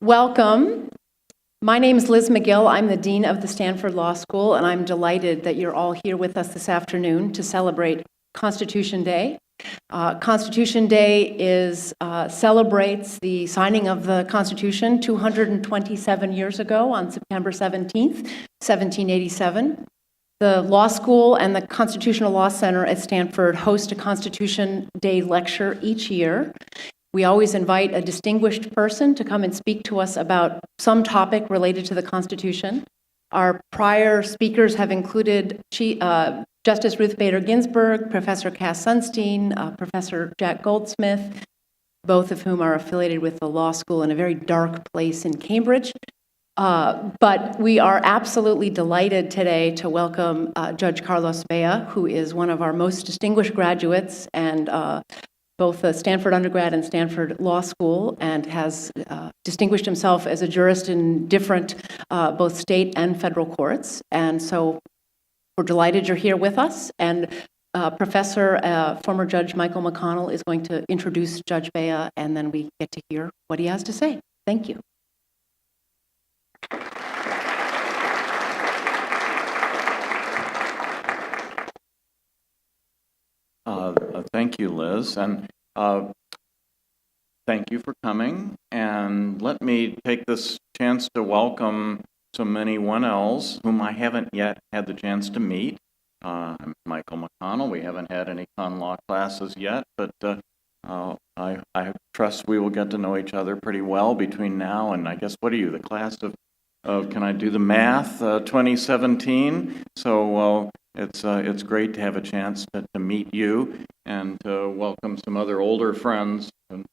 Welcome. My name is Liz McGill. I'm the Dean of the Stanford Law School, and I'm delighted that you're all here with us this afternoon to celebrate Constitution Day. Constitution Day celebrates the signing of the Constitution 227 years ago on September 17th, 1787. The Law School and the Constitutional Law Center at Stanford host a Constitution Day lecture each year. We always invite a distinguished person to come and speak to us about some topic related to the Constitution. Our prior speakers have included Justice Ruth Bader Ginsburg, Professor Cass Sunstein, Professor Jack Goldsmith, both of whom are affiliated with the law school in a very dark place in Cambridge. But we are absolutely delighted today to welcome Judge Carlos Bea, who is one of our most distinguished graduates and both a Stanford undergrad and Stanford Law School, and has distinguished himself as a jurist in different both state and federal courts. And so we're delighted you're here with us. And former Judge Michael McConnell is going to introduce Judge Bea, and then we get to hear what he has to say. Thank you. Thank you, Liz, and thank you for coming. And let me take this chance to welcome so many 1Ls whom I haven't yet had the chance to meet. I'm Michael McConnell. We haven't had any con law classes yet, but I trust we will get to know each other pretty well between now and, I guess, what are you, the class of can I do the math, 2017? So it's great to have a chance to meet you and to welcome some other older friends from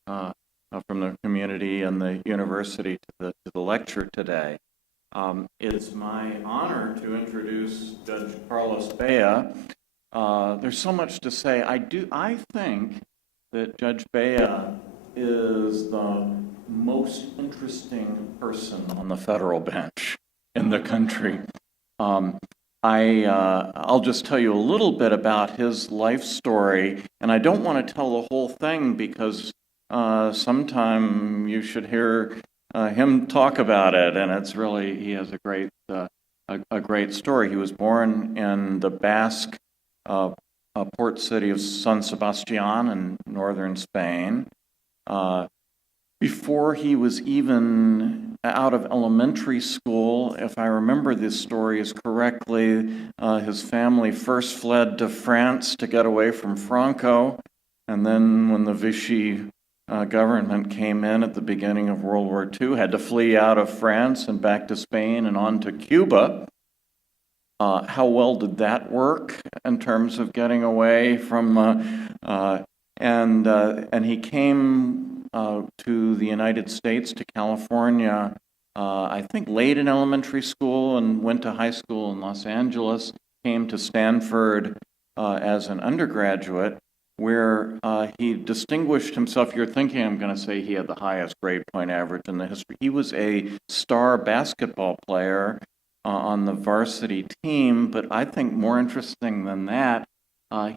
the community and the university to the lecture today. It's my honor to introduce Judge Carlos Bea. There's so much to say. I think that Judge Bea is the most interesting person on the federal bench in the country. I'll just tell you a little bit about his life story, and I don't want to tell the whole thing because sometime you should hear him talk about it, and it's really, he has a great story. He was born in the Basque port city of San Sebastián in northern Spain. Before he was even out of elementary school, if I remember this story correctly, his family first fled to France to get away from Franco, and then when the Vichy government came in at the beginning of World War II, had to flee out of France and back to Spain and on to Cuba. How well did that work in terms of getting away from, and he came to the United States, to California, I think late in elementary school, and went to high school in Los Angeles, came to Stanford as an undergraduate, where he distinguished himself. You're thinking I'm going to say he had the highest grade point average in the history. He was a star basketball player on the varsity team, but I think more interesting than that,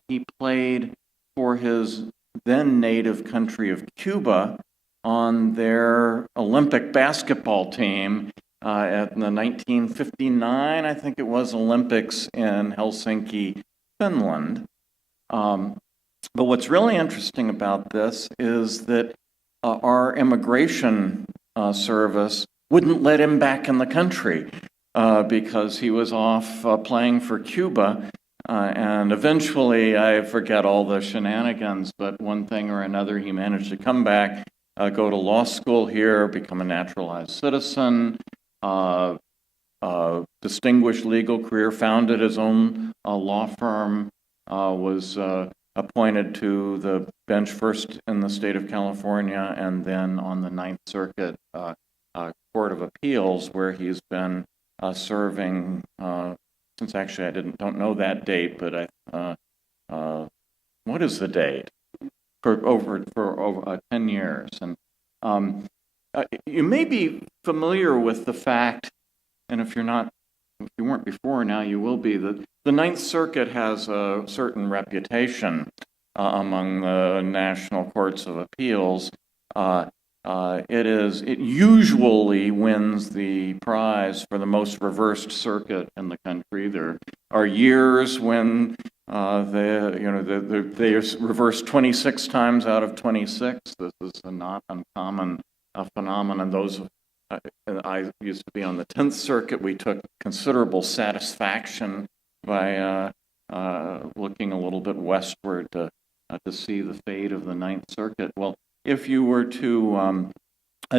he played for his then native country of Cuba on their Olympic basketball team at the 1959, I think it was, Olympics in Helsinki, Finland. But what's really interesting about this is that our immigration service wouldn't let him back in the country because he was off playing for Cuba. And eventually, I forget all the shenanigans, but one thing or another, he managed to come back, go to law school here, become a naturalized citizen, distinguished legal career, founded his own law firm, was appointed to the bench first in the state of California and then on the Ninth Circuit Court of Appeals, where he's been serving since actually I don't know that date, but what is the date? For over 10 years. And you may be familiar with the fact, and if you weren't before, now you will be, that the Ninth Circuit has a certain reputation among the national courts of appeals It usually wins the prize for the most reversed circuit in the country. There are years when they reversed 26 times out of 26. This is a not uncommon phenomenon. I used to be on the 10th Circuit. We took considerable satisfaction by looking a little bit westward to see the fate of the 9th Circuit. Well, if you were to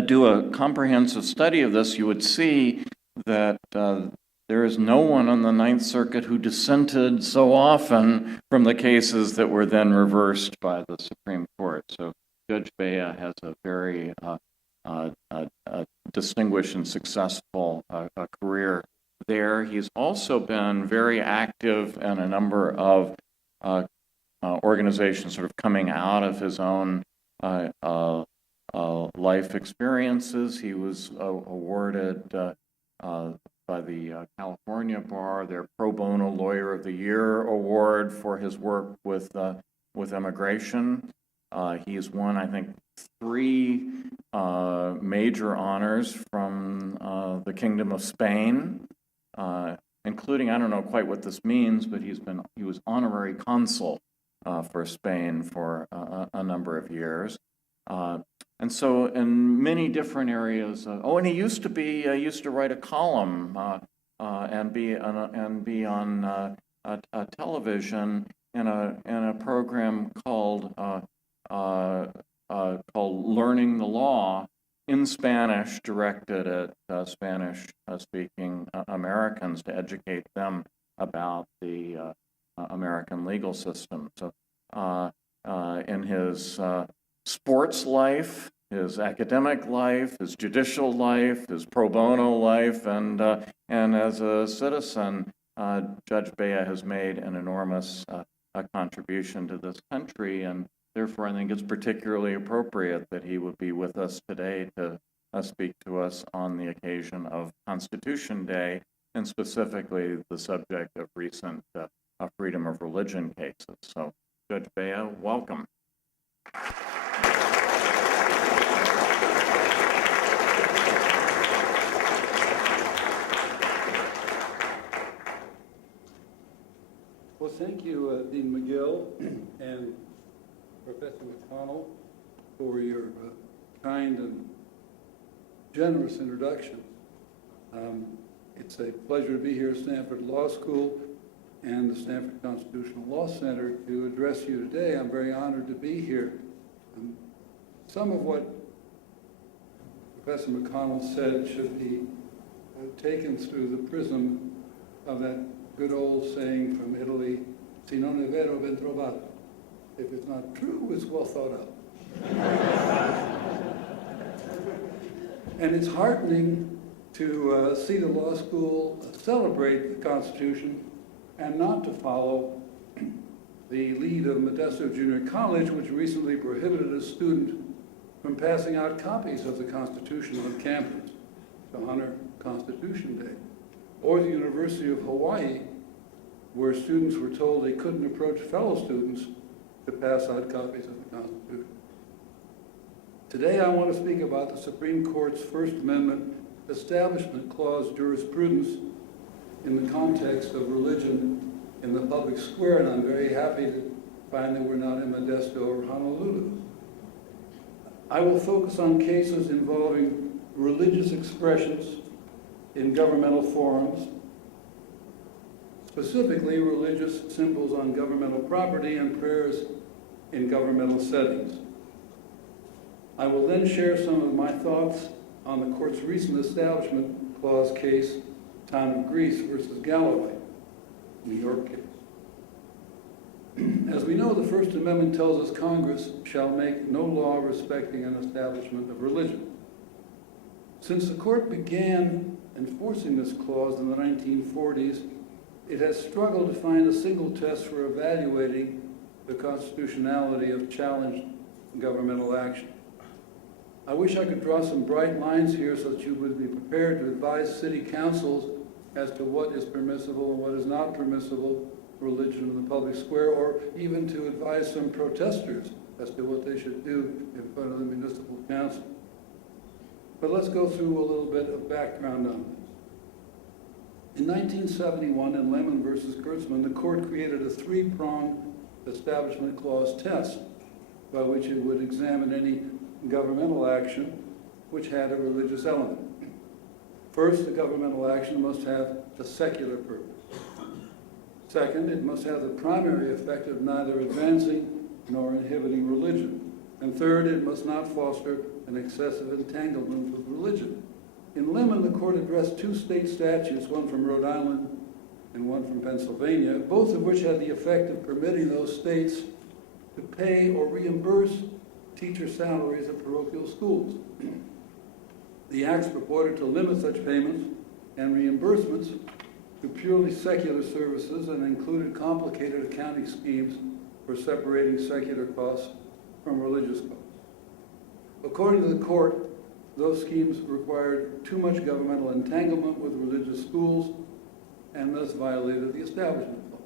do a comprehensive study of this, you would see that there is no one on the 9th Circuit who dissented so often from the cases that were then reversed by the Supreme Court. So Judge Bea has a very distinguished and successful career there. He's also been very active in a number of organizations sort of coming out of his own life experiences. He was awarded by the California Bar their Pro Bono Lawyer of the Year award for his work with immigration. He's won, I think, 3 major honors from the Kingdom of Spain, including, I don't know quite what this means, but he was honorary consul for Spain for a number of years. And so in many different areas, and he used to write a column and be on television in a program called Learning the Law in Spanish, directed at Spanish-speaking Americans to educate them about the American legal system. So in his sports life, his academic life, his judicial life, his pro bono life, and as a citizen, Judge Bea has made an enormous contribution to this country, and therefore I think it's particularly appropriate that he would be with us today to speak to us on the occasion of Constitution Day, and specifically the subject of recent freedom of religion cases. So, Judge Bea, welcome. Well, thank you, Dean McGill and Professor McConnell for your kind and generous introduction. It's a pleasure to be here at Stanford Law School and the Stanford Constitutional Law Center to address you today. I'm very honored to be here. Some of what Professor McConnell said should be taken through the prism of that good old saying from Italy, "Si non è vero, ben trovato." If it's not true, it's well thought of. And it's heartening to see the law school celebrate the Constitution and not to follow the lead of Modesto Junior College, which recently prohibited a student from passing out copies of the Constitution on campus to honor Constitution Day, or the University of Hawaii, where students were told they couldn't approach fellow students to pass out copies of the Constitution. Today I want to speak about the Supreme Court's First Amendment Establishment Clause jurisprudence in the context of religion in the public square, and I'm very happy to find that we're not in Modesto or Honolulu. I will focus on cases involving religious expressions in governmental forums, specifically religious symbols on governmental property and prayers in governmental settings. I will then share some of my thoughts on the court's recent Establishment Clause case, Town of Greece versus Galloway, New York case. As we know, the First Amendment tells us Congress shall make no law respecting an establishment of religion. Since the court began enforcing this clause in the 1940s, it has struggled to find a single test for evaluating the constitutionality of challenged governmental action. I wish I could draw some bright lines here so that you would be prepared to advise city councils as to what is permissible and what is not permissible religion in the public square, or even to advise some protesters as to what they should do in front of the municipal council. But let's go through a little bit of background on this. In 1971, in Lemon versus Kurtzman, the court created a three-pronged Establishment Clause test by which it would examine any governmental action which had a religious element. First, the governmental action must have a secular purpose. Second, it must have the primary effect of neither advancing nor inhibiting religion. And third, it must not foster an excessive entanglement with religion. In Lemon, the court addressed two state statutes, one from Rhode Island and one from Pennsylvania, both of which had the effect of permitting those states to pay or reimburse teacher salaries at parochial schools. The acts purported to limit such payments and reimbursements to purely secular services and included complicated accounting schemes for separating secular costs from religious costs. According to the court, those schemes required too much governmental entanglement with religious schools and thus violated the Establishment Clause.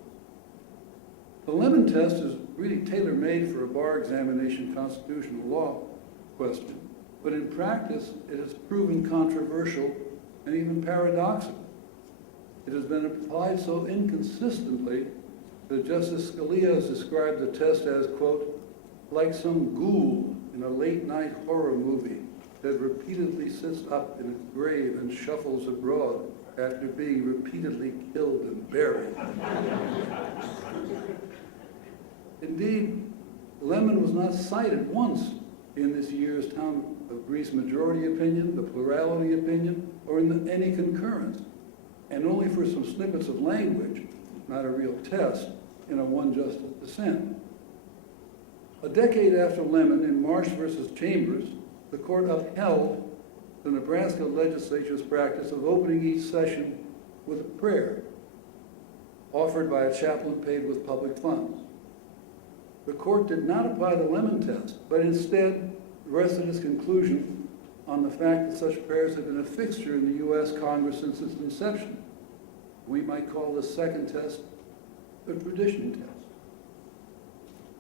The Lemon test is really tailor-made for a bar examination constitutional law question, but in practice it has proven controversial and even paradoxical. It has been applied so inconsistently that Justice Scalia has described the test as, quote, like some ghoul in a late-night horror movie that repeatedly sits up in its grave and shuffles abroad after being repeatedly killed and buried. Indeed, Lemon was not cited once in this year's Town of Greece majority opinion, the plurality opinion, or in any concurrence, and only for some snippets of language, not a real test, in a one-justice dissent. A decade after Lemon, in Marsh versus Chambers, the court upheld the Nebraska legislature's practice of opening each session with a prayer offered by a chaplain paid with public funds. The court did not apply the Lemon test, but instead rested its conclusion on the fact that such prayers have been a fixture in the U.S. Congress since its inception. We might call this second test the tradition test.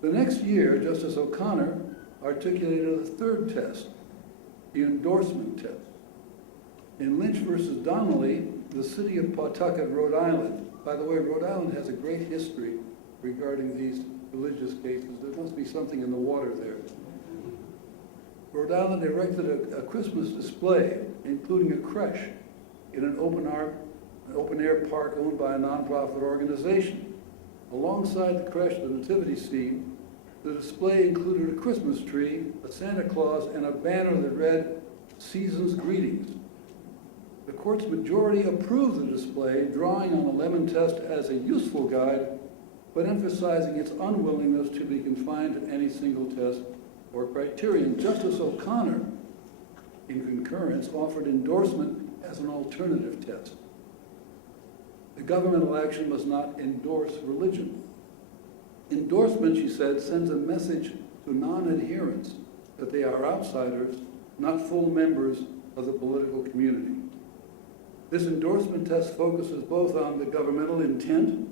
The next year, Justice O'Connor articulated a third test, the endorsement test. In Lynch versus Donnelly, the city of Pawtucket, Rhode Island, by the way, Rhode Island has a great history regarding these religious cases. There must be something in the water there. Rhode Island erected a Christmas display, including a creche, in an open-air park owned by a nonprofit organization. Alongside the creche, the nativity scene, the display included a Christmas tree, a Santa Claus, and a banner that read, "Season's Greetings." The court's majority approved the display, drawing on the Lemon test as a useful guide, but emphasizing its unwillingness to be confined to any single test or criterion. Justice O'Connor, in concurrence, offered endorsement as an alternative test. The governmental action must not endorse religion. Endorsement, she said, sends a message to non-adherents that they are outsiders, not full members of the political community. This endorsement test focuses both on the governmental intent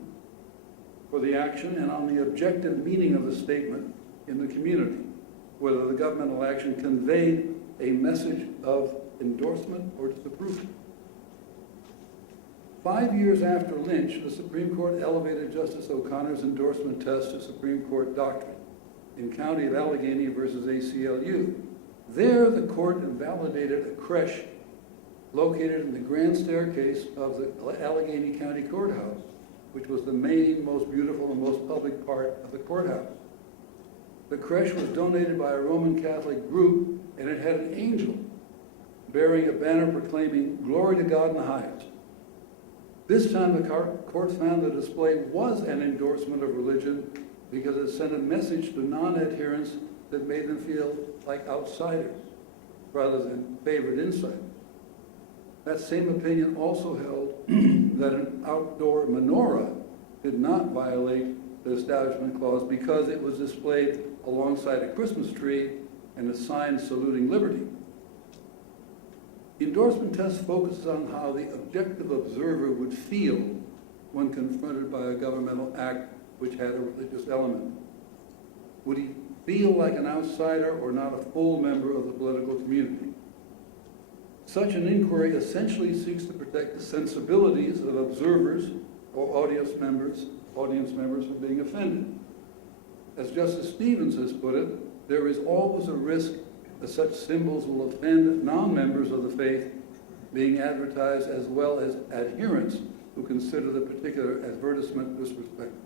for the action and on the objective meaning of the statement in the community, whether the governmental action conveyed a message of endorsement or disapproval. 5 years after Lynch, the Supreme Court elevated Justice O'Connor's endorsement test to Supreme Court doctrine in County of Allegheny versus ACLU. There, the court invalidated a creche located in the grand staircase of the Allegheny County Courthouse, which was the main, most beautiful, and most public part of the courthouse. The creche was donated by a Roman Catholic group, and it had an angel bearing a banner proclaiming, "Glory to God in the highest." This time, the court found the display was an endorsement of religion because it sent a message to non-adherents that made them feel like outsiders rather than favored insiders. That same opinion also held that an outdoor menorah did not violate the Establishment Clause because it was displayed alongside a Christmas tree and a sign saluting liberty. The endorsement test focuses on how the objective observer would feel when confronted by a governmental act which had a religious element. Would he feel like an outsider or not a full member of the political community? Such an inquiry essentially seeks to protect the sensibilities of observers or audience members from being offended. As Justice Stevens has put it, there is always a risk that such symbols will offend non-members of the faith being advertised, as well as adherents who consider the particular advertisement disrespectful.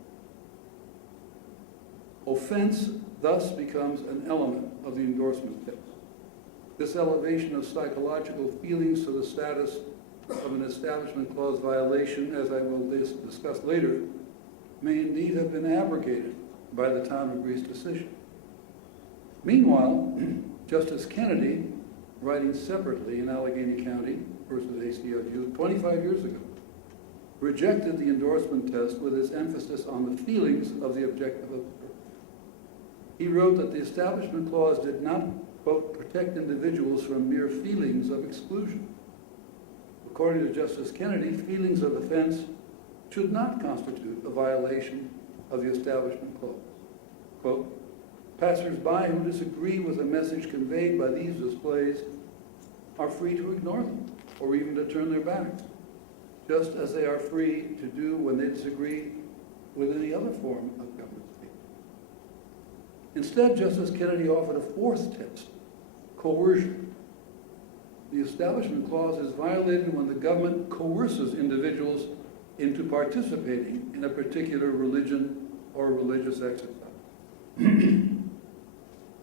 Offense thus becomes an element of the endorsement text. This elevation of psychological feelings to the status of an Establishment Clause violation, as I will discuss later, may indeed have been abrogated by the time of Bree's decision. Meanwhile, Justice Kennedy, writing separately in Allegheny County versus ACLU 25 years ago, rejected the endorsement test with its emphasis on the feelings of the objective observer. He wrote that the Establishment Clause did not, quote, protect individuals from mere feelings of exclusion. According to Justice Kennedy, feelings of offense should not constitute a violation of the Establishment Clause. Quote, passers-by who disagree with the message conveyed by these displays are free to ignore them or even to turn their backs, just as they are free to do when they disagree with any other form of government speech. Instead, Justice Kennedy offered a fourth test, coercion. The Establishment Clause is violated when the government coerces individuals into participating in a particular religion or religious exercise.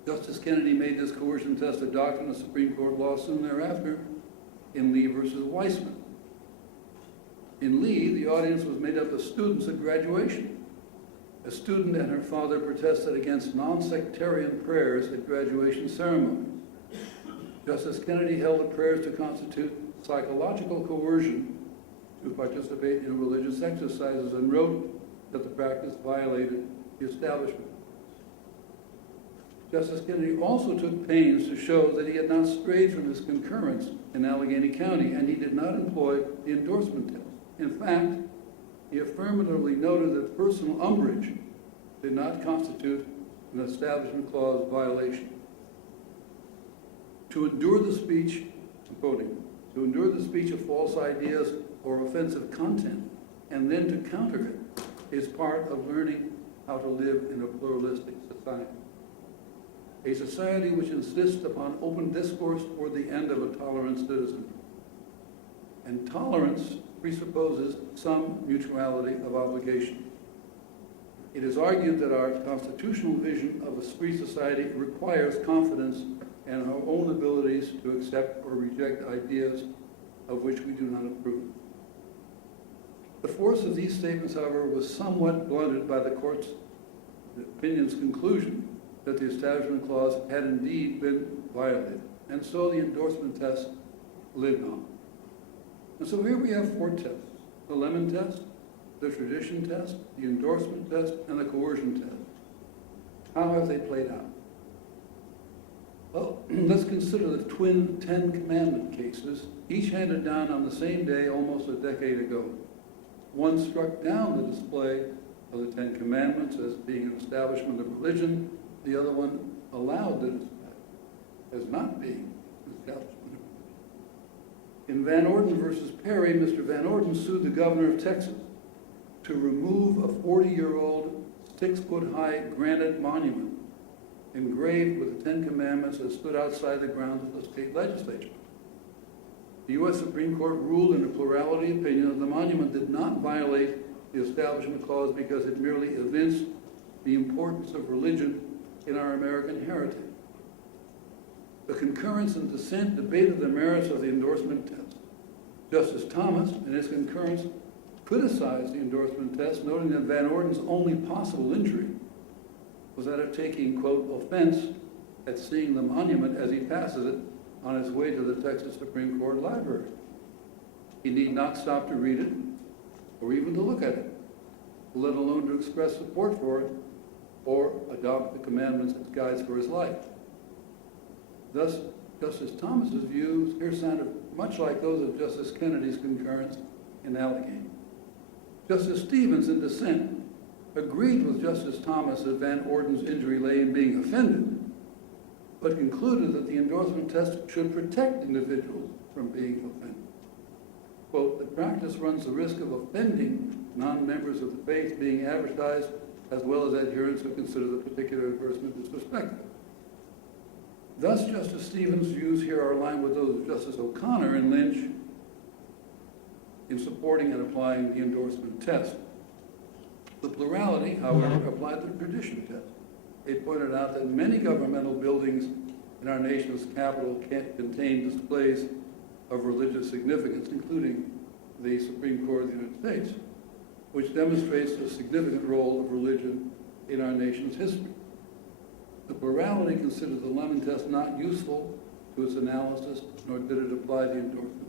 Justice Kennedy made this coercion test a doctrine of Supreme Court law soon thereafter in Lee versus Weissman. In Lee, the audience was made up of students at graduation. A student and her father protested against non-sectarian prayers at graduation ceremonies. Justice Kennedy held the prayers to constitute psychological coercion to participate in religious exercises and wrote that the practice violated the establishment. Justice Kennedy also took pains to show that he had not strayed from his concurrence in Allegheny County, and he did not employ the endorsement test. In fact, he affirmatively noted that personal umbrage did not constitute an Establishment Clause violation. To endure the speech, I'm quoting, to endure the speech of false ideas or offensive content, and then to counter it, is part of learning how to live in a pluralistic society. A society which insists upon open discourse toward the end of a tolerant citizenry. And tolerance presupposes some mutuality of obligation. It is argued that our constitutional vision of a free society requires confidence in our own abilities to accept or reject ideas of which we do not approve. The force of these statements, however, was somewhat blunted by the court's opinion's conclusion that the Establishment Clause had indeed been violated, and so the endorsement test lived on. And so here we have four tests: the Lemon test, the tradition test, the endorsement test, and the coercion test. How have they played out? Well, let's consider the twin Ten Commandment cases, each handed down on the same day almost a decade ago. One struck down the display of the Ten Commandments as being an establishment of religion. The other one allowed the display as not being an establishment of religion. In Van Orden versus Perry, Mr. Van Orden sued the governor of Texas to remove a 40-year-old 6-foot-high granite monument engraved with the Ten Commandments that stood outside the grounds of the state legislature. The U.S. Supreme Court ruled in a plurality opinion that the monument did not violate the Establishment Clause because it merely evinced the importance of religion in our American heritage. The concurrence and dissent debated the merits of the endorsement test. Justice Thomas, in his concurrence, criticized the endorsement test, noting that Van Orden's only possible injury was that of taking, quote, offense at seeing the monument as he passes it on his way to the Texas Supreme Court library. He need not stop to read it or even to look at it, let alone to express support for it or adopt the commandments as guides for his life. Thus, Justice Thomas's views here sounded much like those of Justice Kennedy's concurrence in Allegheny. Justice Stevens, in dissent, agreed with Justice Thomas that Van Orden's injury lay in being offended, but concluded that the endorsement test should protect individuals from being offended. Quote, the practice runs the risk of offending non-members of the faith being advertised, as well as adherents who consider the particular endorsement disrespectful. Thus, Justice Stevens' views here are aligned with those of Justice O'Connor and Lynch in supporting and applying the endorsement test. The plurality, however, applied the tradition test. It pointed out that many governmental buildings in our nation's capital contain displays of religious significance, including the Supreme Court of the United States, which demonstrates the significant role of religion in our nation's history. The plurality considered the Lemon Test not useful to its analysis, nor did it apply the endorsement.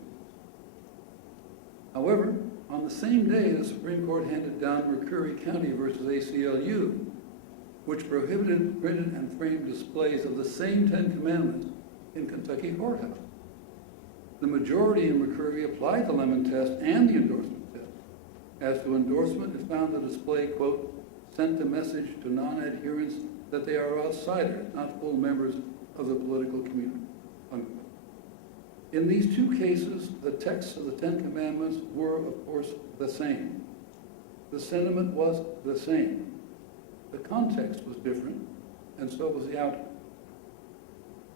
However, on the same day, the Supreme Court handed down McCreary County versus ACLU, which prohibited printed and framed displays of the same Ten Commandments in Kentucky courthouse. The majority in McCreary applied the Lemon Test and the endorsement test. As to endorsement, it found the display, quote, sent a message to non-adherents that they are outsiders, not full members of the political community, unquote. In these two cases, the texts of the Ten Commandments were, of course, the same. The sentiment was the same. The context was different, and so was the outcome.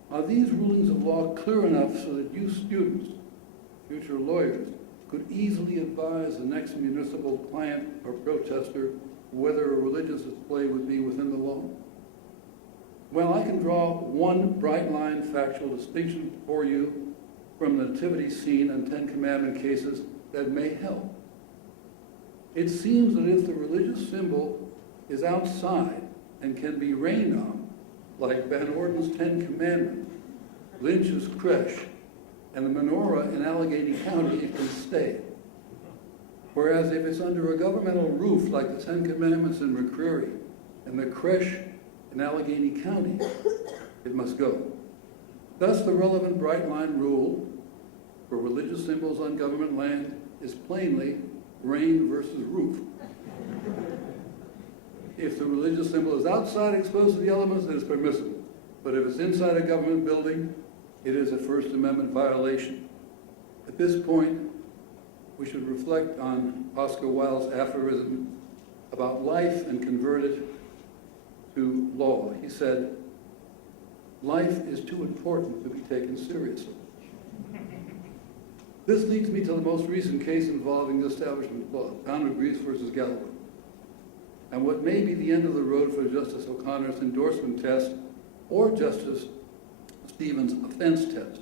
Are these rulings of law clear enough so that you students, future lawyers, could easily advise the next municipal client or protester whether a religious display would be within the law? Well, I can draw one bright line factual distinction for you from the nativity scene and Ten Commandment cases that may help. It seems that if the religious symbol is outside and can be rained on, like Van Orden's Ten Commandments, Lynch's creche, and the menorah in Allegheny County, it can stay. Whereas if it's under a governmental roof, like the Ten Commandments in McCreary and the creche in Allegheny County, it must go. Thus, the relevant bright line rule for religious symbols on government land is plainly rain versus roof. If the religious symbol is outside exposed to the elements, it is permissible. But if it's inside a government building, it is a First Amendment violation. At this point, we should reflect on Oscar Wilde's aphorism about life and convert it to law. He said, life is too important to be taken seriously. This leads me to the most recent case involving the Establishment Clause, Town of Greece versus Galloway, and what may be the end of the road for Justice O'Connor's endorsement test or Justice Stevens' offense test,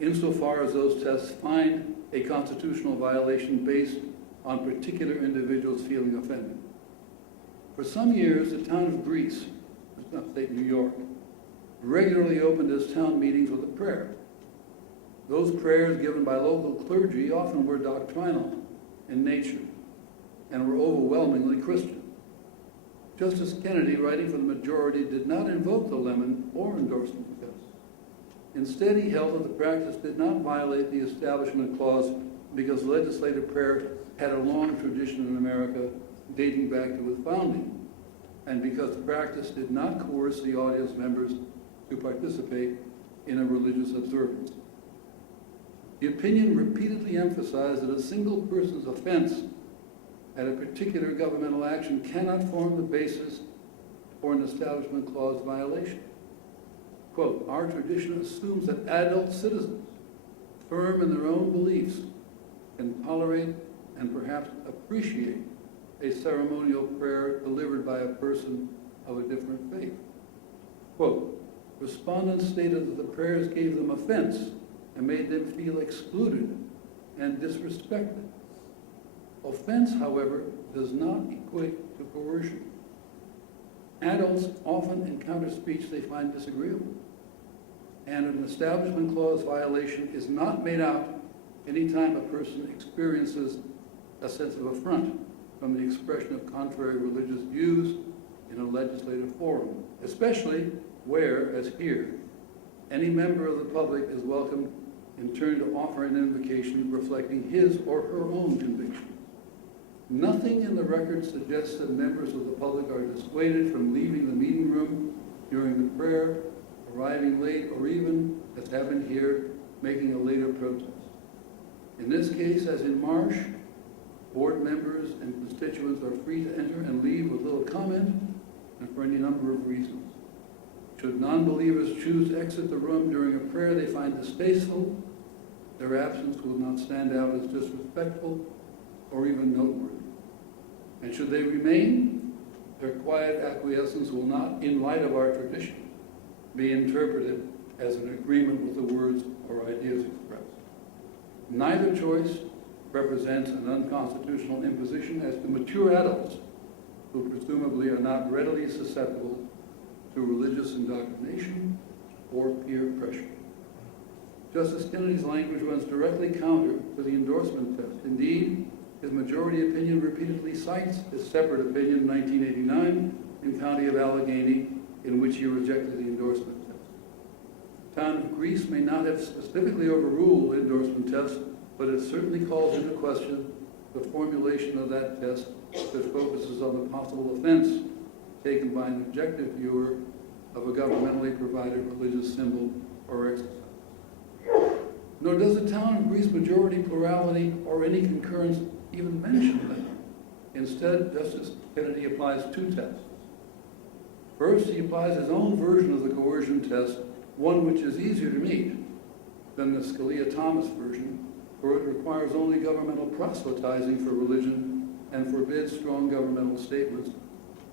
insofar as those tests find a constitutional violation based on particular individuals feeling offended. For some years, the town of Greece, upstate New York, regularly opened its town meetings with a prayer. Those prayers given by local clergy often were doctrinal in nature and were overwhelmingly Christian. Justice Kennedy, writing for the majority, did not invoke the Lemon or endorsement test. Instead, he held that the practice did not violate the Establishment Clause because legislative prayer had a long tradition in America dating back to its founding, and because the practice did not coerce the audience members to participate in a religious observance. The opinion repeatedly emphasized that a single person's offense at a particular governmental action cannot form the basis for an Establishment Clause violation. Quote, our tradition assumes that adult citizens, firm in their own beliefs, can tolerate and perhaps appreciate a ceremonial prayer delivered by a person of a different faith. Quote, respondents stated that the prayers gave them offense and made them feel excluded and disrespected. Offense, however, does not equate to coercion. Adults often encounter speech they find disagreeable, and an Establishment Clause violation is not made out anytime a person experiences a sense of affront from the expression of contrary religious views in a legislative forum, especially where, as here, any member of the public is welcome in turn to offer an invocation reflecting his or her own conviction. Nothing in the record suggests that members of the public are dissuaded from leaving the meeting room during the prayer, arriving late, or even, as happened here, making a later protest. In this case, as in Marsh, board members and constituents are free to enter and leave with little comment and for any number of reasons. Should non-believers choose to exit the room during a prayer they find distasteful, their absence will not stand out as disrespectful or even noteworthy. And should they remain, their quiet acquiescence will not, in light of our tradition, be interpreted as an agreement with the words or ideas expressed. Neither choice represents an unconstitutional imposition as to mature adults who presumably are not readily susceptible to religious indoctrination or peer pressure. Justice Kennedy's language runs directly counter to the endorsement test. Indeed, his majority opinion repeatedly cites his separate opinion in 1989 in County of Allegheny, in which he rejected the endorsement test. The town of Greece may not have specifically overruled the endorsement test, but it certainly calls into question the formulation of that test that focuses on the possible offense taken by an objective viewer of a governmentally provided religious symbol or exercise. Nor does the town of Greece majority plurality or any concurrence even mention that. Instead, Justice Kennedy applies two tests. First, he applies his own version of the coercion test, one which is easier to meet than the Scalia-Thomas version, for it requires only governmental proselytizing for religion and forbids strong governmental statements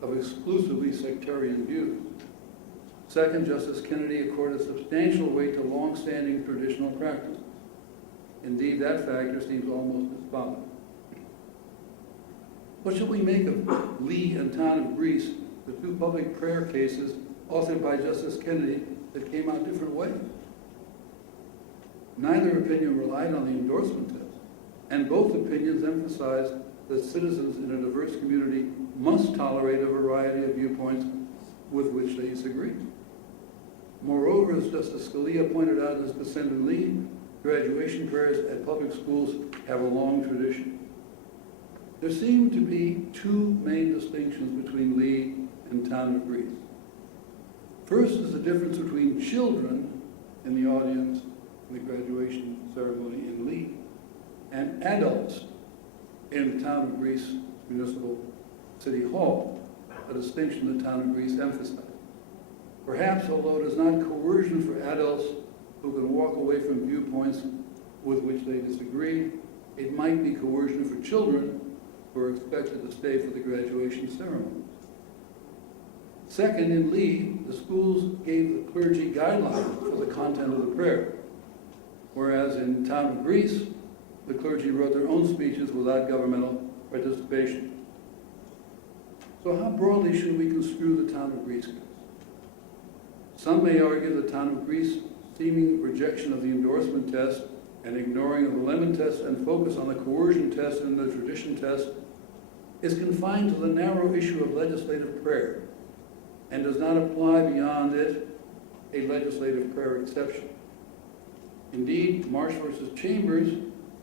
of exclusively sectarian views. Second, Justice Kennedy accorded substantial weight to long-standing traditional practices. Indeed, that factor seems almost as follows. What should we make of Lee and Town of Greece, the two public prayer cases authored by Justice Kennedy that came out different ways? Neither opinion relied on the endorsement test, and both opinions emphasized that citizens in a diverse community must tolerate a variety of viewpoints with which they disagree. Moreover, as Justice Scalia pointed out in his dissent in Lee, graduation prayers at public schools have a long tradition. There seem to be two main distinctions between Lee and Town of Greece. First is the difference between children in the audience in the graduation ceremony in Lee and adults in the Town of Greece Municipal City Hall, a distinction the Town of Greece emphasized. Perhaps, although it is not coercion for adults who can walk away from viewpoints with which they disagree, it might be coercion for children who are expected to stay for the graduation ceremony. Second, in Lee, the schools gave the clergy guidelines for the content of the prayer, whereas in Town of Greece, the clergy wrote their own speeches without governmental participation. So how broadly should we construe the Town of Greece case? Some may argue the Town of Greece seeming rejection of the endorsement test and ignoring of the Lemon test and focus on the coercion test and the tradition test is confined to the narrow issue of legislative prayer and does not apply beyond it a legislative prayer exception. Indeed, Marsh versus Chambers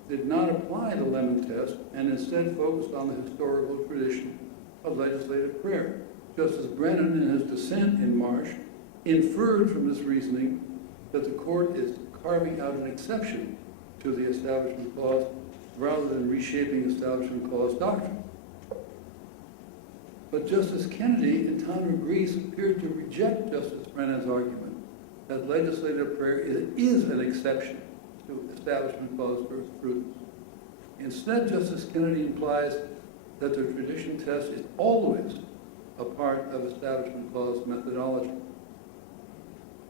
did not apply the Lemon test and instead focused on the historical tradition of legislative prayer. Justice Brennan, in his dissent in Marsh, inferred from this reasoning that the court is carving out an exception to the Establishment Clause rather than reshaping Establishment Clause doctrine. But Justice Kennedy in Town of Greece appeared to reject Justice Brennan's argument that legislative prayer is an exception to Establishment Clause jurisprudence. Instead, Justice Kennedy implies that the tradition test is always a part of Establishment Clause methodology.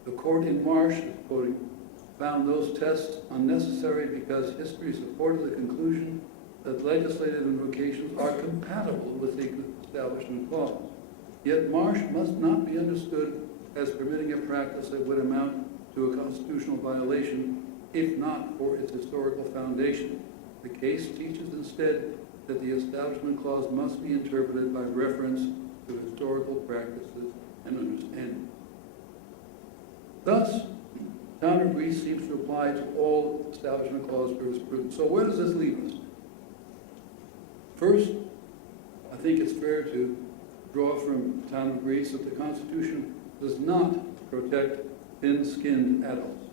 The court in Marsh, quoting, found those tests unnecessary because history supported the conclusion that legislative invocations are compatible with the Establishment Clause. Yet Marsh must not be understood as permitting a practice that would amount to a constitutional violation, if not for its historical foundation. The case teaches instead that the Establishment Clause must be interpreted by reference to historical practices and understanding. Thus, Town of Greece seems to apply to all Establishment Clause jurisprudence. So where does this leave us? First, I think it's fair to draw from Town of Greece that the Constitution does not protect thin-skinned adults.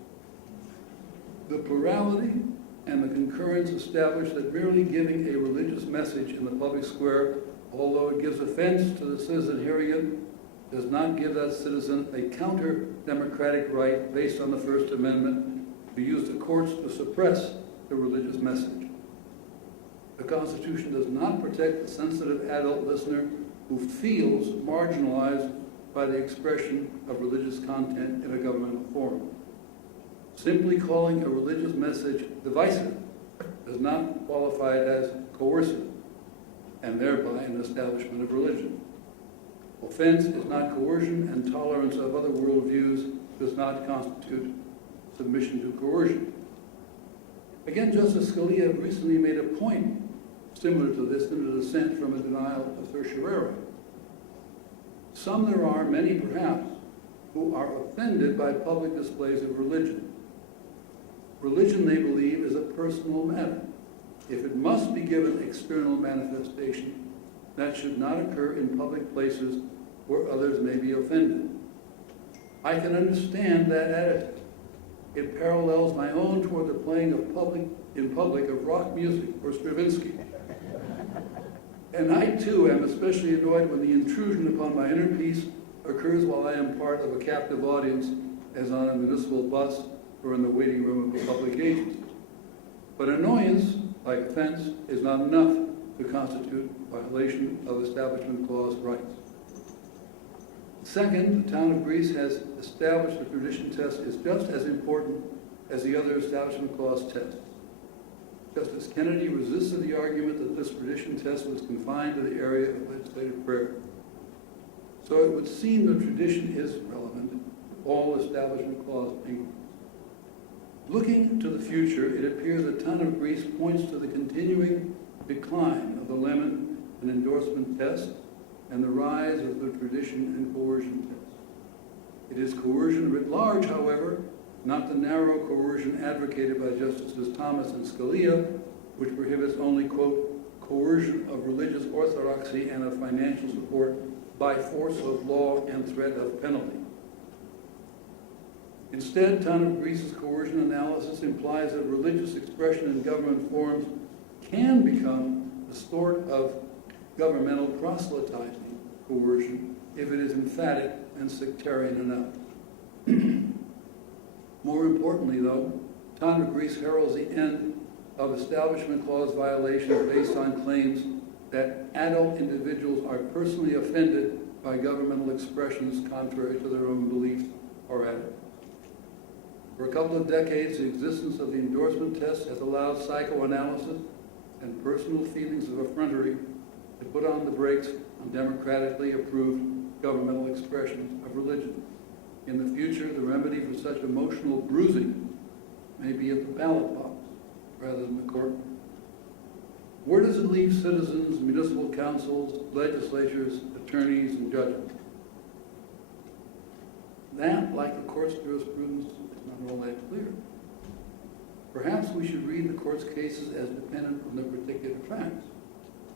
The plurality and the concurrence establish that merely giving a religious message in the public square, although it gives offense to the citizen hearing it, does not give that citizen a counter-democratic right based on the First Amendment to use the courts to suppress the religious message. The Constitution does not protect the sensitive adult listener who feels marginalized by the expression of religious content in a governmental forum. Simply calling a religious message divisive does not qualify it as coercive, and thereby an establishment of religion. Offense is not coercion, and tolerance of other worldviews does not constitute submission to coercion. Again, Justice Scalia recently made a point similar to this in a dissent from a denial of certiorari. Some there are, many perhaps, who are offended by public displays of religion. Religion, they believe, is a personal matter. If it must be given external manifestation, that should not occur in public places where others may be offended. I can understand that attitude. It parallels my own toward the playing in public of rock music or Stravinsky. And I, too, am especially annoyed when the intrusion upon my inner peace occurs while I am part of a captive audience, as on a municipal bus or in the waiting room of a public agency. But annoyance, like offense, is not enough to constitute violation of Establishment Clause rights. Second, the town of Greece has established the tradition test is just as important as the other Establishment Clause tests. Justice Kennedy resisted the argument that this tradition test was confined to the area of legislative prayer. So it would seem the tradition is relevant to all Establishment Clause inquiries. Looking to the future, it appears the town of Greece points to the continuing decline of the lemon and endorsement test and the rise of the tradition and coercion test. It is coercion writ large, however, not the narrow coercion advocated by Justices Thomas and Scalia, which prohibits only, quote, coercion of religious orthodoxy and of financial support by force of law and threat of penalty. Instead, town of Greece's coercion analysis implies that religious expression in government forums can become a sort of governmental proselytizing coercion if it is emphatic and sectarian enough. More importantly, though, town of Greece heralds the end of Establishment Clause violations based on claims that adult individuals are personally offended by governmental expressions contrary to their own beliefs or attitudes. For a couple of decades, the existence of the endorsement test has allowed psychoanalysis and personal feelings of effrontery to put on the brakes on democratically approved governmental expressions of religion. In the future, the remedy for such emotional bruising may be at the ballot box rather than the court. Where does it leave citizens, municipal councils, legislatures, attorneys, and judges? That, like the court's jurisprudence, is not all that clear. Perhaps we should read the court's cases as dependent on the particular facts.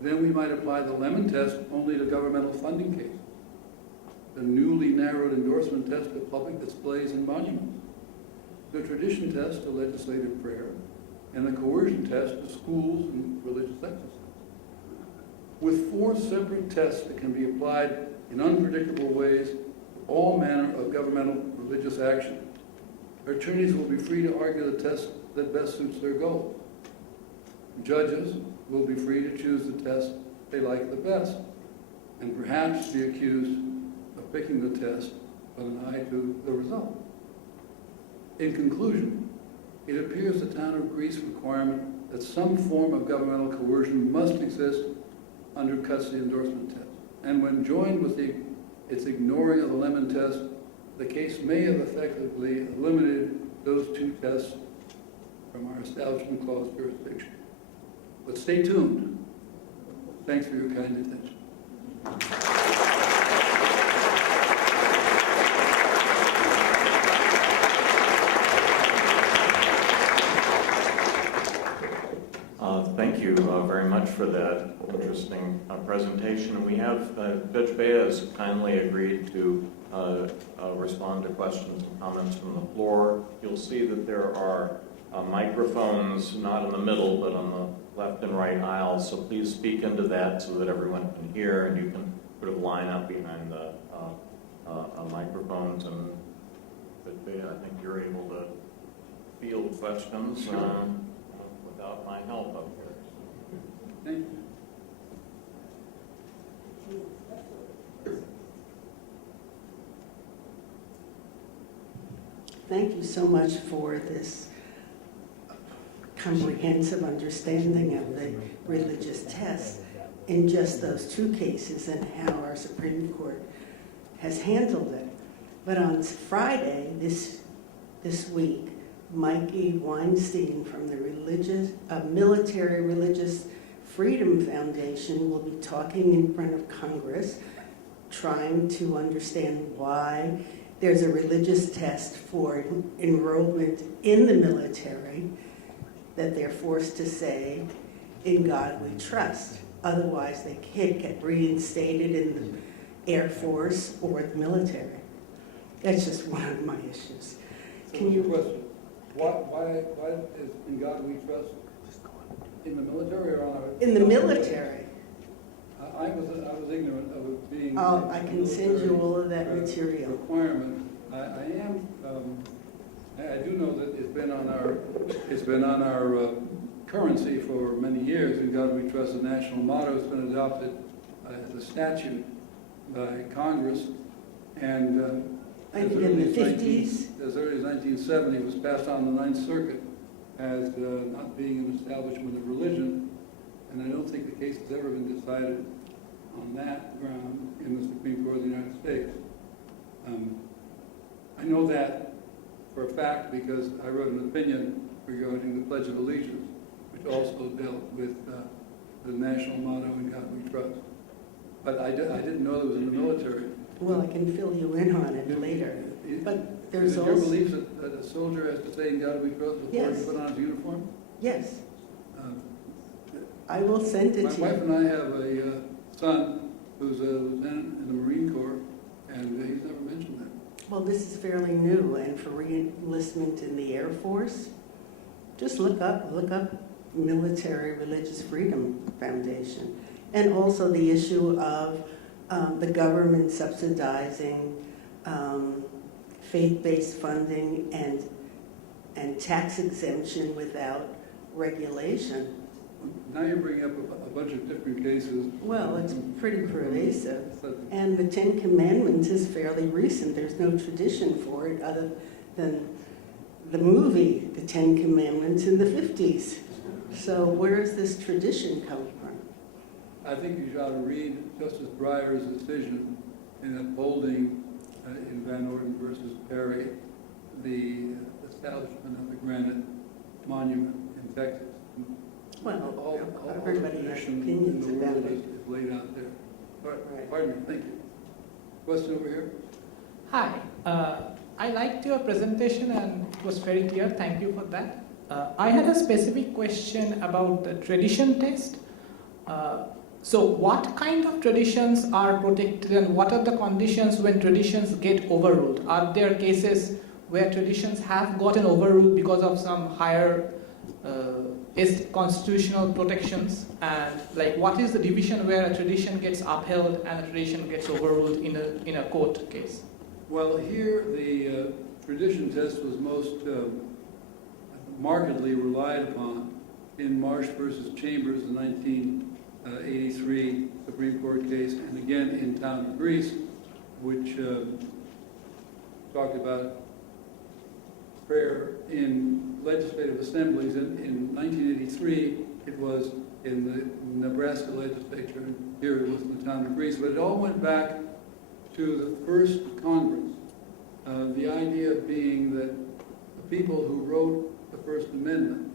Then we might apply the lemon test only to governmental funding cases, the newly narrowed endorsement test to public displays and monuments, the tradition test to legislative prayer, and the coercion test to schools and religious exercise. With 4 separate tests that can be applied in unpredictable ways to all manner of governmental religious action, attorneys will be free to argue the test that best suits their goals. Judges will be free to choose the test they like the best, and perhaps be accused of picking the test with an eye to the result. In conclusion, it appears the town of Greece requirement that some form of governmental coercion must exist undercuts the endorsement test. And when joined with its ignoring of the lemon test, the case may have effectively eliminated those 2 tests from our Establishment Clause jurisdiction. But stay tuned. Thanks for your kind attention. Thank you very much for that interesting presentation. We have Judge Bea has kindly agreed to respond to questions and comments from the floor. You'll see that there are microphones not in the middle, but on the left and right aisles. So please speak into that so that everyone can hear, and you can sort of line up behind the microphones. And I think you're able to field questions without my help up here. Thank you. Thank you so much for this comprehensive understanding of the religious test in just those two cases and how our Supreme Court has handled it. But on Friday, this week, Mikey Weinstein from the Military Religious Freedom Foundation will be talking in front of Congress, trying to understand why there's a religious test for enrollment in the military that they're forced to say, "In God we trust." Otherwise, they can't get reinstated in the Air Force or the military. That's just one of my issues. Can you question? Why is "In God we trust" in the military or on our? In the military. I was ignorant of it being. Oh, I can send you all of that material. Requirement. I do know that it's been on our currency for many years. "In God we trust," the national motto. It's been adopted as a statute by Congress, and I think in the 50s. As early as 1970, it was passed on the Ninth Circuit as not being an establishment of religion, and I don't think the case has ever been decided on that ground in the Supreme Court of the United States. I know that for a fact because I wrote an opinion regarding the Pledge of Allegiance, which also dealt with the national motto, "In God we trust." But I didn't know it was in the military. Well, I can fill you in on it later. But there's Is it also... your belief that a soldier has to say "In God we trust" before he Yes. put on his uniform? Yes, Um, I will send it My to wife you. and I have a son who's a lieutenant in the Marine Corps, and he's never mentioned that. Well, this is fairly new, and for re-enlistment in the Air Force, just look up Military Religious Freedom Foundation. And also the issue of the government subsidizing faith-based funding and tax exemption without regulation. Now you're bringing up a bunch of different cases. Well, it's pretty pervasive. But And the Ten Commandments is fairly recent. There's no tradition for it other than the movie, The Ten Commandments, in the 50s. So where does this tradition come from? I think you ought to read Justice Breyer's decision in upholding in Van Orden versus Perry the establishment of the granite monument in Texas. Well, All everybody the has tradition opinions in the about world it. is laid out there. Right. Pardon me, thank you. Question over here? Hi, I liked your presentation and it was very clear. Thank you for that. I had a specific question about the tradition test. So what kind of traditions are protected and what are the conditions when traditions get overruled? Are there cases where traditions have gotten overruled because of some higher constitutional protections? And like what is the division where a tradition gets upheld and a tradition gets overruled in a court case? Well, here the tradition test was most markedly relied upon in Marsh versus Chambers, the 1983 Supreme Court case, and again in Town of Greece, which talked about prayer in legislative assemblies. In 1983, it was in the Nebraska legislature, and here it was in the Town of Greece. But it all went back to the first Congress. The idea being that the people who wrote the First Amendment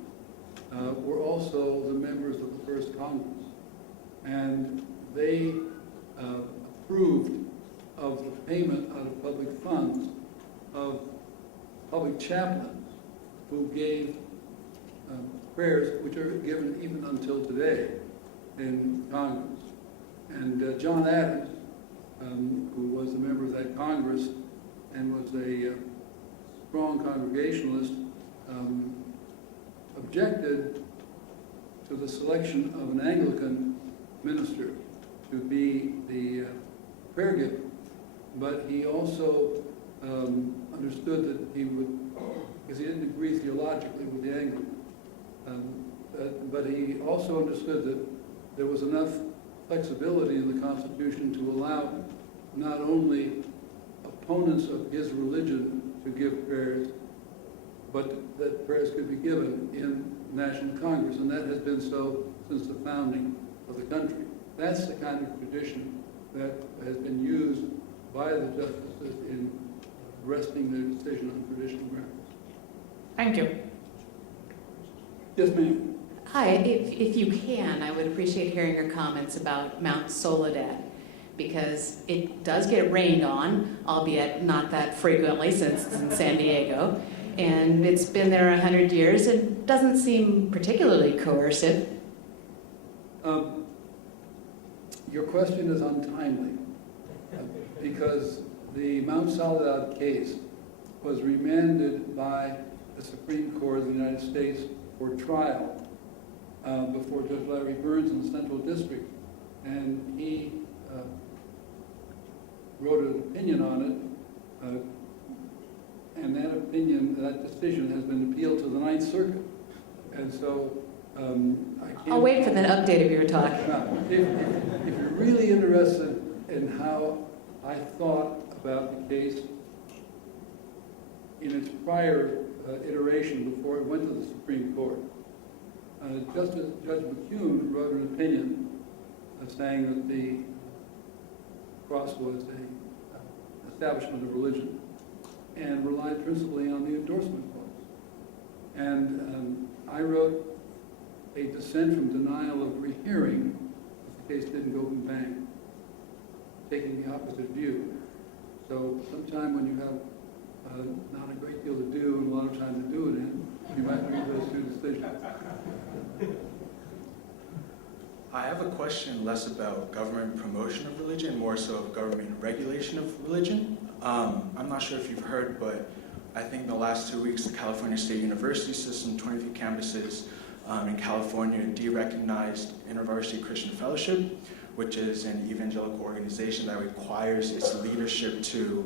were also the members of the first Congress. And they approved of the payment out of public funds of public chaplains who gave prayers, which are given even until today in Congress. And John Adams, who was a member of that Congress and was a strong Congregationalist, objected to the selection of an Anglican minister to be the prayer giver, but he also understood that he would, because he didn't agree theologically with the Anglican, but he also understood that there was enough flexibility in the Constitution to allow not only opponents of his religion to give prayers, but that prayers could be given in National Congress, and that has been so since the founding of the country. That's the kind of tradition that has been used by the justices in resting their decision on traditional grounds. Thank you. Yes, ma'am. Hi, if you can, I would appreciate hearing your comments about Mount Soledad, because it does get rained on, albeit not that frequently since it's in San Diego, and it's been there 100 years and doesn't seem particularly coercive. Your question is untimely because the Mount Soledad case was remanded by the Supreme Court of the United States for trial before Judge Larry Burns in the Central District, and he wrote an opinion on it, and that opinion, that decision has been appealed to the Ninth Circuit, and so I can't... I'll wait for the update of your talk. Now, if you're really interested in how I thought about the case in its prior iteration before it went to the Supreme Court, Judge McCune wrote an opinion saying that the cross was an establishment of religion and relied principally on the endorsement clause. And I wrote a dissent from denial of rehearing if the case didn't go in bank, taking the opposite view. So sometime when you have not a great deal to do and a lot of time to do it in, you might read those two decisions. I have a question less about government promotion of religion, more so of government regulation of religion. I'm not sure if you've heard, but I think in the last 2 weeks, the California State University system, 23 campuses in California, de-recognized InterVarsity Christian Fellowship, which is an evangelical organization that requires its leadership to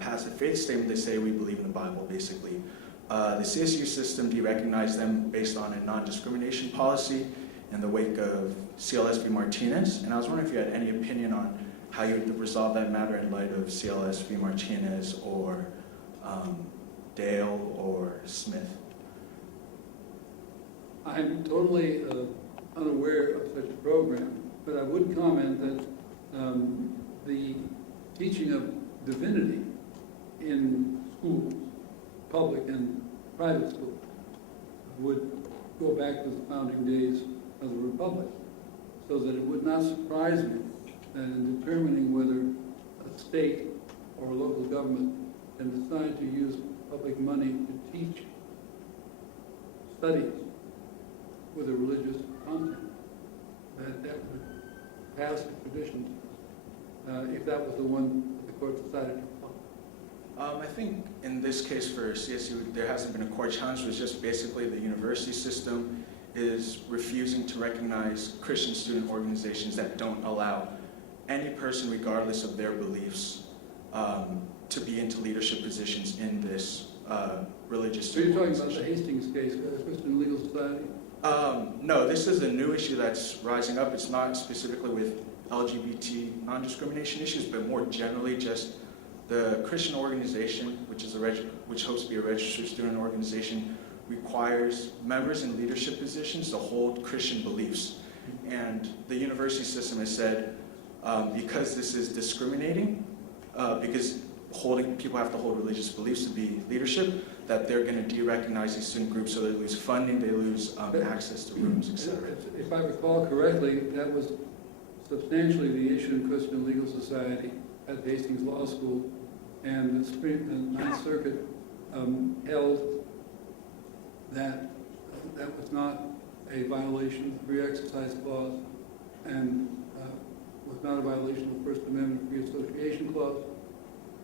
pass a faith statement. They say we believe in the Bible, basically. The CSU system de-recognized them based on a non-discrimination policy in the wake of CLS v. Martinez, and I was wondering if you had any opinion on how you would resolve that matter in light of CLS v. Martinez or Dale or Smith. I'm totally unaware of such a program, but I would comment that the teaching of divinity in schools, public and private schools, would go back to the founding days of the Republic, so that it would not surprise me that in determining whether a state or a local government can decide to use public money to teach studies with a religious content, that would pass the tradition if that was the one that the court decided to follow. I think in this case for CSU, there hasn't been a court challenge. It's just basically the university system is refusing to recognize Christian student organizations that don't allow any person, regardless of their beliefs, to be into leadership positions in this religious So you're talking about organization. the Hastings case, the Christian Legal Society? No, this is a new issue that's rising up. It's not specifically with LGBT non-discrimination issues, but more generally just the Christian organization, which hopes to be a registered student organization, requires members in leadership positions to hold Christian beliefs. And the university system has said, because this is discriminating, because people have to hold religious beliefs to be leadership, that they're going to de-recognize these student groups, so they lose funding, they lose access to rooms, etc. If I recall correctly, that was substantially the issue in Christian Legal Society at Hastings Law School, and the Ninth Circuit held that that was not a violation of the Free Exercise Clause and was not a violation of the First Amendment Free Association Clause,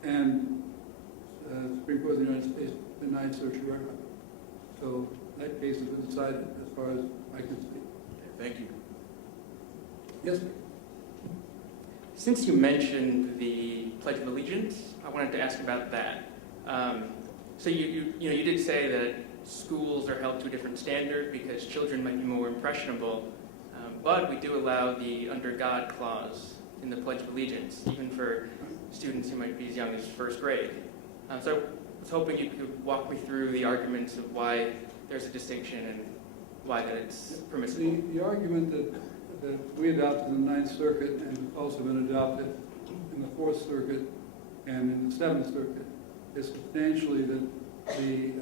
and the Supreme Court of the United States denied certiorari. So that case has been decided as far as I can see. Thank you. Yes, sir. Since you mentioned the Pledge of Allegiance, I wanted to ask about that. So you did say that schools are held to a different standard because children might be more impressionable, but we do allow the Under God clause in the Pledge of Allegiance, even for students who might be as young as first grade. So I was hoping you could walk me through the arguments of why there's a distinction and why that it's permissible. The argument that we adopted in the Ninth Circuit and also been adopted in the Fourth Circuit and in the Seventh Circuit is substantially that the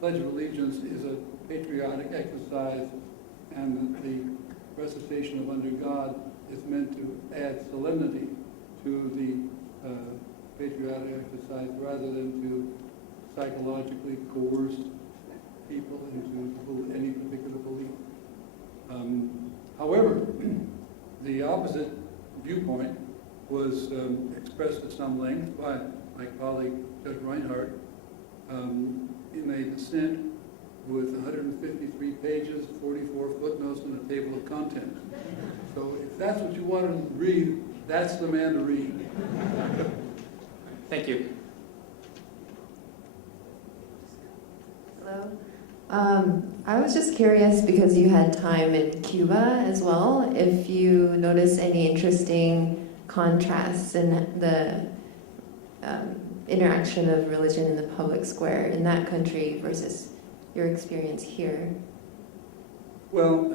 Pledge of Allegiance is a patriotic exercise and that the recitation of Under God is meant to add solemnity to the patriotic exercise rather than to psychologically coerce people into any particular belief. However, the opposite viewpoint was expressed at some length by my colleague Judge Reinhardt in a dissent with 153 pages, 44 footnotes, and a table of contents. So if that's what you wanted to read, that's the man to read. Thank you. Hello. I was just curious because you had time in Cuba as well, if you notice any interesting contrasts in the interaction of religion in the public square in that country versus your experience here. Well,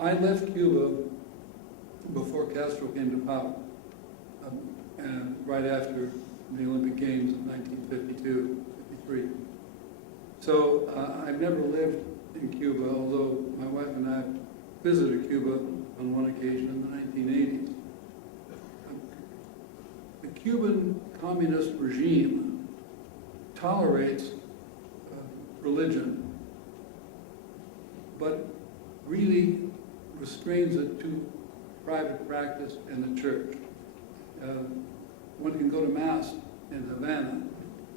I left Cuba before Castro came to power, and right after the Olympic Games of 1952, 53. So I've never lived in Cuba, although my wife and I visited Cuba on one occasion in the 1980s. The Cuban communist regime tolerates religion, but really restrains it to private practice and the church. One can go to Mass in Havana,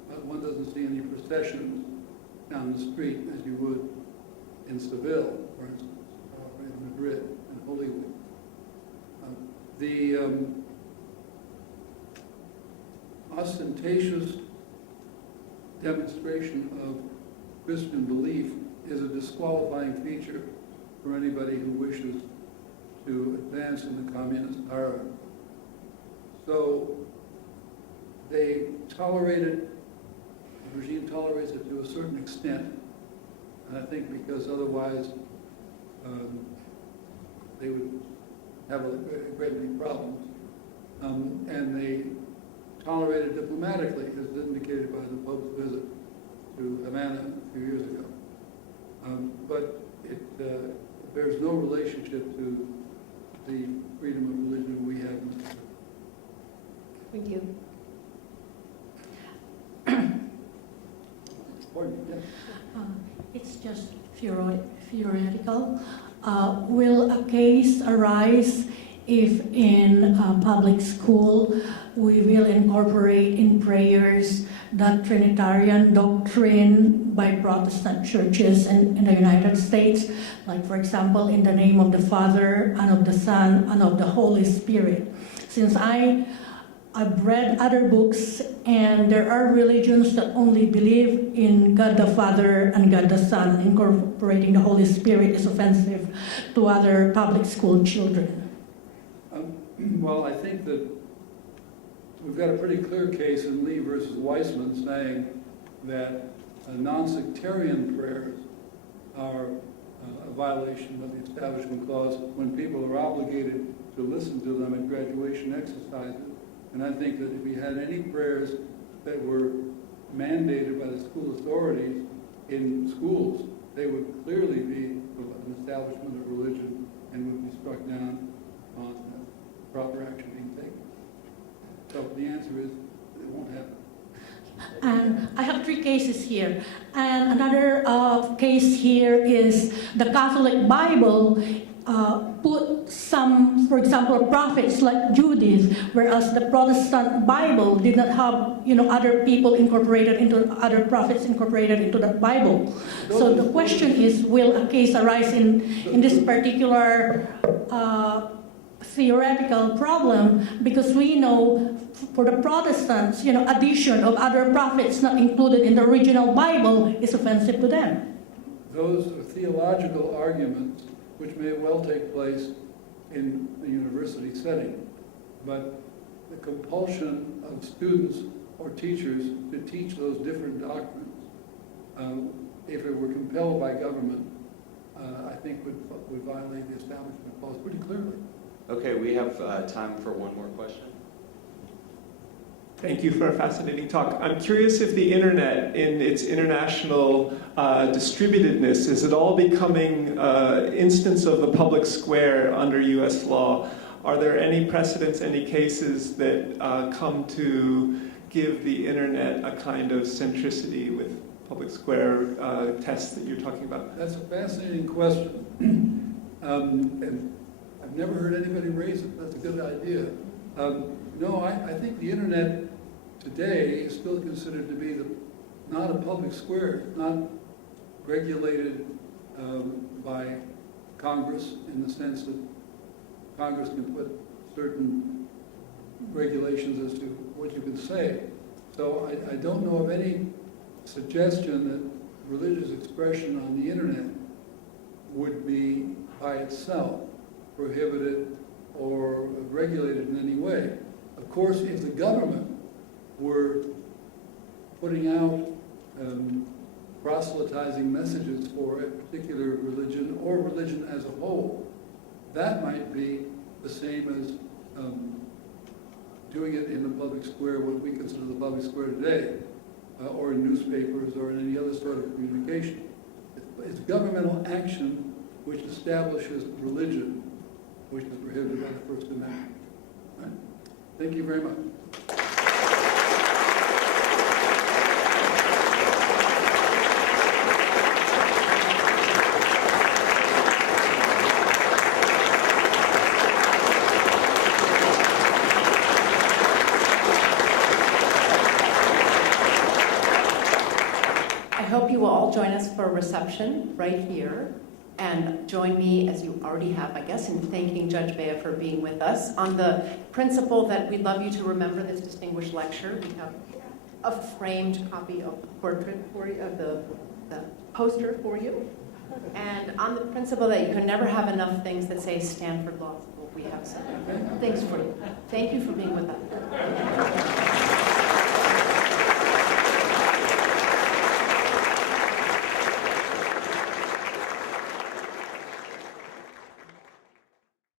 but one doesn't see any processions down the street as you would in Seville, for instance, or in Madrid, and Holy Week. The ostentatious demonstration of Christian belief is a disqualifying feature for anybody who wishes to advance in the communist era. So they tolerated, the regime tolerates it to a certain extent, and I think because otherwise they would have a great many problems. And they tolerated diplomatically, as indicated by the Pope's visit to Havana a few years ago. But it bears no relationship to the freedom of religion we have in this country. Thank you. It's just theoretical. Will a case arise if in a public school we will incorporate in prayers the Trinitarian doctrine by Protestant churches in the United States, like for example, in the name of the Father and of the Son and of the Holy Spirit? Since I've read other books, and there are religions that only believe in God the Father and God the Son. Incorporating the Holy Spirit is offensive to other public school children. Well, I think that we've got a pretty clear case in Lee versus Weissman saying that non-sectarian prayers are a violation of the Establishment Clause when people are obligated to listen to them at graduation exercises. And I think that if we had any prayers that were mandated by the school authorities in schools, they would clearly be an establishment of religion and would be struck down on proper action being taken. So the answer is, it won't happen. And I have 3 cases here. And another case here is the Catholic Bible put some, for example, prophets like Judith, whereas the Protestant Bible did not have, other people incorporated into other prophets incorporated into that Bible. So the question is, will a case arise in this particular theoretical problem? Because we know for the Protestants, addition of other prophets not included in the original Bible is offensive to them. Those are theological arguments which may well take place in a university setting, but the compulsion of students or teachers to teach those different doctrines, if it were compelled by government, I think would violate the Establishment Clause pretty clearly. Okay, we have time for one more question. Thank you for a fascinating talk. I'm curious if the internet, in its international distributedness, is it all becoming instance of the public square under U.S. law? Are there any precedents, any cases that come to give the internet a kind of centricity with public square tests that you're talking about? That's a fascinating question. And I've never heard anybody raise it. That's a good idea. No, I think the internet today is still considered to be not a public square, not regulated by Congress in the sense that Congress can put certain regulations as to what you can say. So I don't know of any suggestion that religious expression on the internet would be by itself prohibited or regulated in any way. Of course, if the government were putting out proselytizing messages for a particular religion or religion as a whole, that might be the same as doing it in the public square, what we consider the public square today, or in newspapers or in any other sort of communication. It's governmental action which establishes religion, which is prohibited by the First Amendment. Right? Thank you very much. I hope you will all join us for a reception right here, and join me, as you already have, I guess, in thanking Judge Bea for being with us. On the principle that we'd love you to remember this distinguished lecture, we have a framed copy of the portrait for you, of the poster for you. And on the principle that you can never have enough things that say Stanford Law School, we have some things for you. Thank you for being with us.